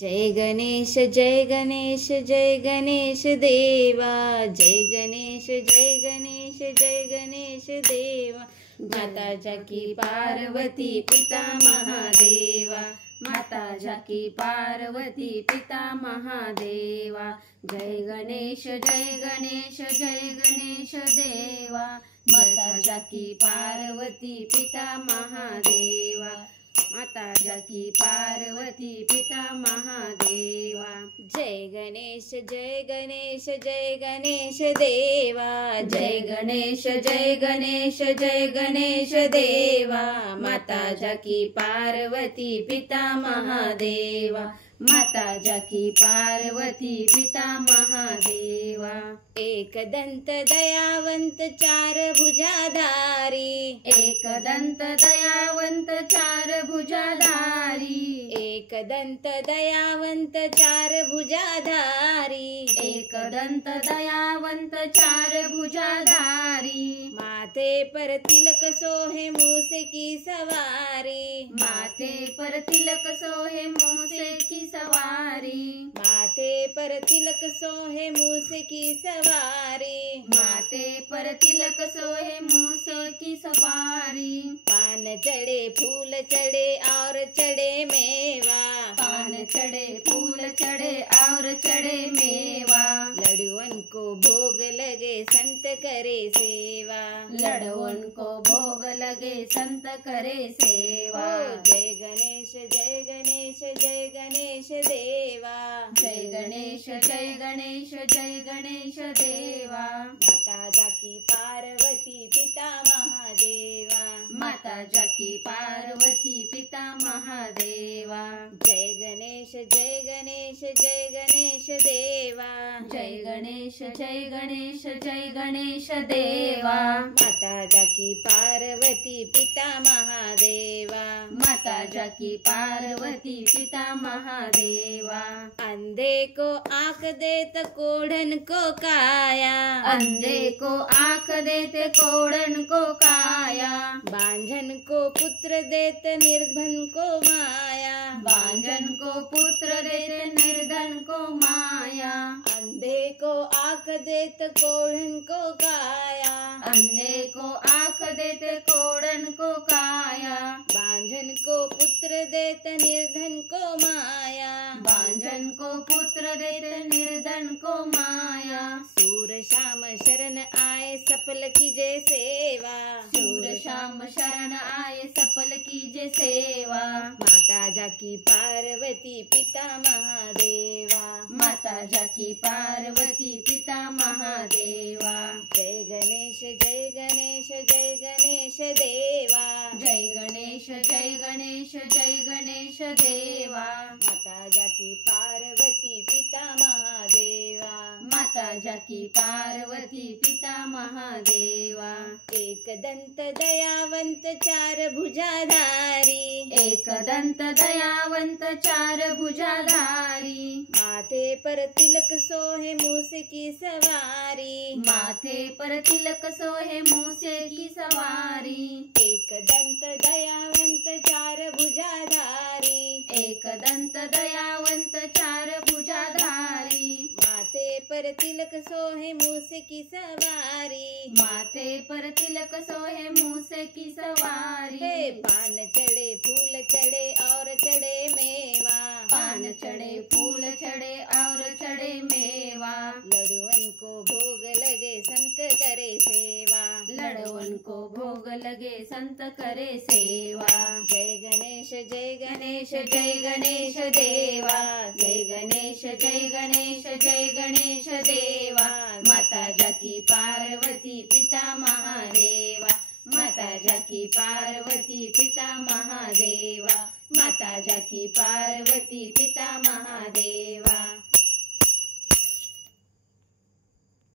जय गणेश जय गणेश जय गणेश देवा। जय गणेश जय गणेश जय गणेश देवा। माता जाकी पार्वती पिता महादेवा। माता जाकी पार्वती पिता महादेवा। जय गणेश जय गणेश जय गणेश देवा। माता जाकी पार्वती पिता महादेवा। माता जाकी पार्वती पिता महादेवा। जय गणेश जय गणेश जय गणेश देवा। जय गणेश जय गणेश जय गणेश देवा। माता जाकी पार्वती पिता महादेवा। माता जाकी पार्वती पिता महादेवा। एक दंत दयावंत चार भुजाधारी। एक दंत दयावंत चार भुजाधारी। एक दंत दयावंत चार भुजाधारी। एक दंत दयावंत चार भुजाधारी। माथे पर तिलक सोहे मूसे की सवारी। माथे पर तिलक सोहे मूसे की सवारी। माथे पर तिलक सोहे मूसे की सवारी। माथे पर तिलक सोहे मूसे की सवारी। पान चढ़े फूल चढ़े और चढ़े मेवा। पान चढ़े फूल चढ़े और चढ़े मेवा। लड़ुअन को भोग लगे संत करे सेवा। लड़ुअन को भोग लगे संत करे सेवा। जय गणेश जय गणेश जय गणेश देवा। जय गणेश जय गणेश जय गणेश देवा। माता जाकी पार्वती पिता महादेवा। माता जाकी पार्वती पिता महादेवा। जय गणेश जय गणेश जय गणेश देवा। जय गणेश जय गणेश जय गणेश देवा। माता जाकी पार्वती पिता महादेवा। माता जाकी पार्वती पिता महादेवा। अंधे को आँख देत कोढ़न को काया। अंधे को आँख देत कोढ़न को काया। बांझन को पुत्र देत निर्धन को माया। बांझन को पुत्र देत निर्धन को माया। अंधे को आँख देत कोढ़न को काया। अंधे को आँख देत कोढ़न को काया। बांझन को पुत्र देत निर्धन को माया। बांझन को पुत्र देत निर्धन को माया। सूर श्याम शरण आए सफल कीजे सेवा। सूर श्याम शरण आए सफल कीजे सेवा। माता जाकी पार्वती पिता महादेवा। माता जाकी पार्वती पिता महादेवा। जय गणेश जय गणेश जय गणेश देवा। जय गणेश जय गणेश जय गणेश देवा। माता जाकी पार्वती पिता महादेवा। माता जाकी पार्वती पिता महादेवा। एक दंत दयावंत चार भुजाधारी। एक दंत दयावंत चार भुजाधारी। माथे पर तिलक सोहे मूसे की सवारी। माथे पर तिलक सोहे मूसे की सवारी। एक दंत दयावंत चार भुजाधारी। एक दंत दयावंत चार भुजाधारी। माथे पर तिलक सोहे मूसे की सवारी। माथे पर तिलक सोहे मूसे की सवारी। पान चढ़े फूल चढ़े और चढ़े मेवा। पान चढ़े फूल चढ़े और चढ़े मेवा। लड़ुअन को भोग लगे संत करे सेवा। लड़ुअन को भोग लगे संत करे सेवा। जय गणेश जय गणेश जय गणेश देवा। जय गणेश जय गणेश जय गणेश देवा। माता जाकी पार्वती पिता महादेवा। माता जाकी पार्वती पिता महादेवा। माता जाकी पार्वती पिता महादेवा।